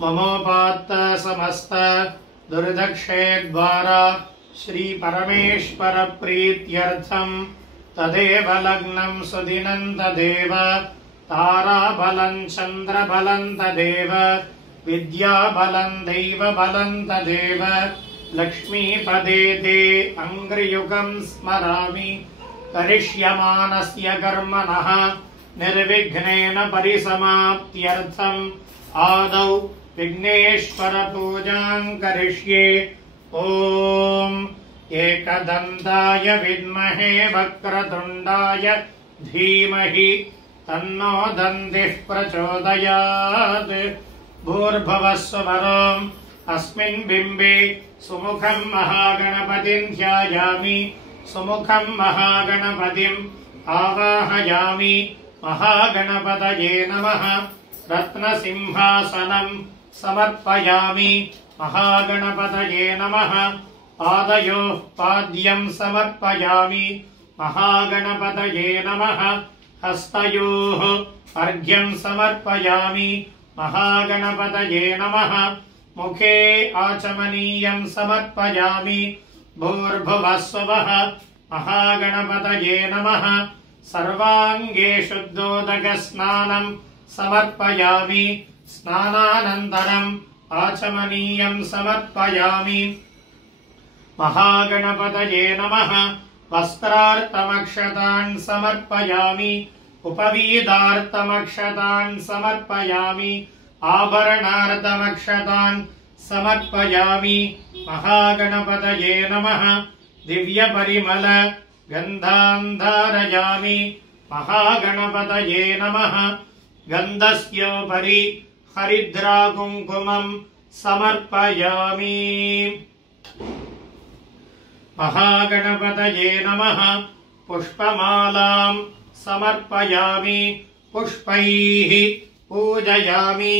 ममोपात्त समस्त दुर्दक्षे द्वारा श्री परमेश्वर प्रीत्यर्थं तदेव लग्नं सुदिनं तदेव ताराबलं चन्द्रबलं तदेव विद्याबलं दैवबलं तदेव लक्ष्मीपदे ते अङ्घ्रियुगं स्मरामि करिष्यमानस्य कर्मणः निर्विघ्नेन परिसमाप्त्यर्थम् आदौ विघ्नेश्वर पूजां करिष्ये। ॐ एकदन्ताय विद्महे वक्रतुण्डाय धीमहि तन्नो दन्तिः प्रचोदयात्। भूर्भुवस्सुवरोम् अस्मिन् बिम्बे सुमुखं महागणपतिं ध्यायामि सुमुखं महागणपतिम् आवाहयामि। महागणपतये नमः। रत्नसिंहासनं समर्पयामि। महागणपतये नमः। पादयोः पाद्यं समर्पयामि। महागणपतये नमः। हस्तयोः अर्घ्यं समर्पयामि। महागणपतये नमः। मुखे आचमनीयं समर्पयामि। भूर्भुवस्सुवः महागणपतये नमः। सर्वाङ्गे शुद्धोदकस्नानं समर्पयामि। स्नानानन्तरम् आचमनीयं समर्पयामि। महागणपतये नमः। वस्त्रार्थमक्षतान् समर्पयामि। उपवीदार्थमक्षतान् समर्पयामि। आभरणार्थमक्षतान् समर्पयामि। महागणपतये नमः। दिव्यपरिमल गन्धान् धारयामि। महागणपतये नमः। गन्धस्योपरि हरिद्राकुङ्कुमं समर्पयामि। महागणपतये नमः। पुष्पमालां समर्पयामि। पुष्पैः पूजयामि।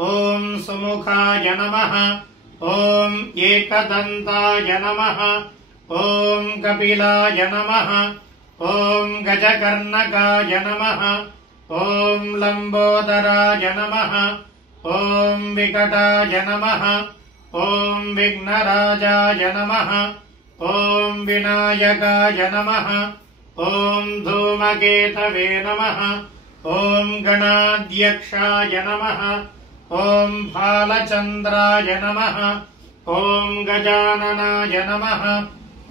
ॐ सुमुखाय नमः। ॐ एकदन्ताय नमः। ॐ कपिलाय नमः। ॐ गजकर्णकाय नमः। ॐ लम्बोदराय नमः। ॐ विकटाय नमः। ॐ विघ्नराजाय नमः। ॐ विनायकाय नमः। ॐ धूमकेतवे नमः। ॐ गणाध्यक्षाय नमः। ॐ भालचन्द्राय नमः। ॐ गजाननाय नमः।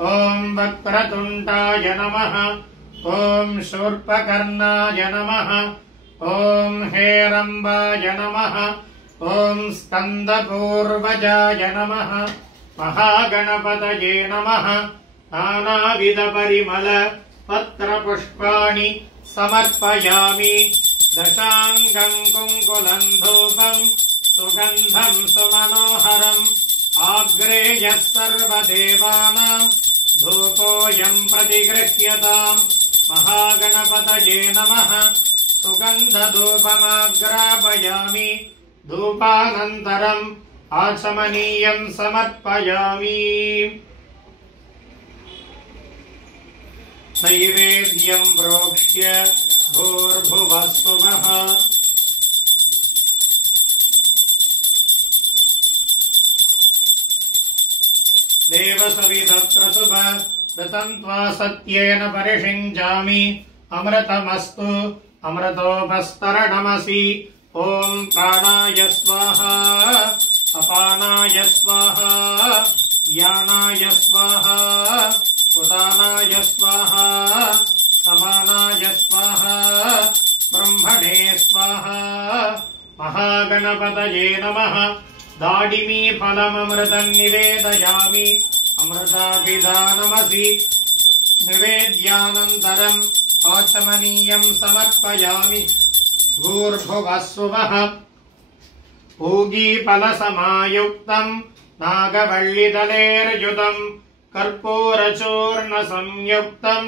ॐ वक्रतुण्डाय नमः। ॐ शूर्पकर्णाय नमः। ॐ हेरम्बाय नमः। ॐ स्कन्दपूर्वजाय नमः। महागणपतये नमः। नानाविधपरिमल पत्रपुष्पाणि समर्पयामि। दशाङ्गं कुङ्कुलं धूपं सुगन्धं सुमनोहरम् आग्रेयः सर्वदेवानां धूपोऽयं प्रतिगृह्यताम्। महागणपतये नमः। सुगन्धधूपमाग्रापयामि। धूपानन्तरम् आचमनीयं समर्पयामि। नैवेद्यं प्रोक्ष्य भूर्भुवस्सुवः देवसविधप्रसुभ दतं त्वा सत्येन परिषिञ्चामि। अमृतमस्तु अमृतोपस्तरणमसि। ॐ प्राणाय स्वाहा अपानाय स्वाहा यानाय स्वाहा उदानाय स्वाहा समानाय स्वाहा ब्रह्मणे स्वाहा। महागणपतये नमः। दाडिमी फलममृतं निवेदयामि। अमृताभिधानमसि। निवेद्यानन्तरम् आचमनीयं समर्पयामि। भूर्भुवस्सुवः पूगीफलसमायुक्तं नागवल्लिदलेर्युतं कर्पूरचूर्णसंयुक्तं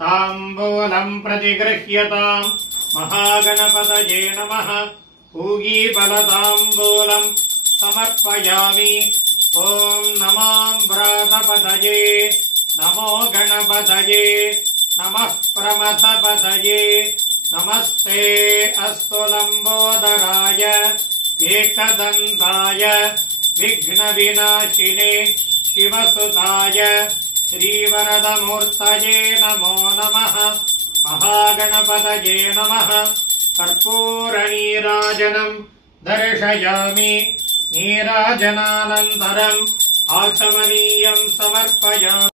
ताम्बूलं प्रतिगृह्यताम्। महागणपतये नमः। पूगीफलताम्बूलं समर्पयामि। ॐ नमो व्रातपतये नमो गणपतये नमः प्रमथपतये नमस्ते अस्तु लम्बोदराय एकदन्ताय विघ्नविनाशिने शिवसुताय श्रीवरदमूर्तये नमो नमः। महागणपतये नमः। कर्पूरनीराजनम् दर्शयामि। नीराजनानन्तरम् आचमनीयम् समर्पयामि।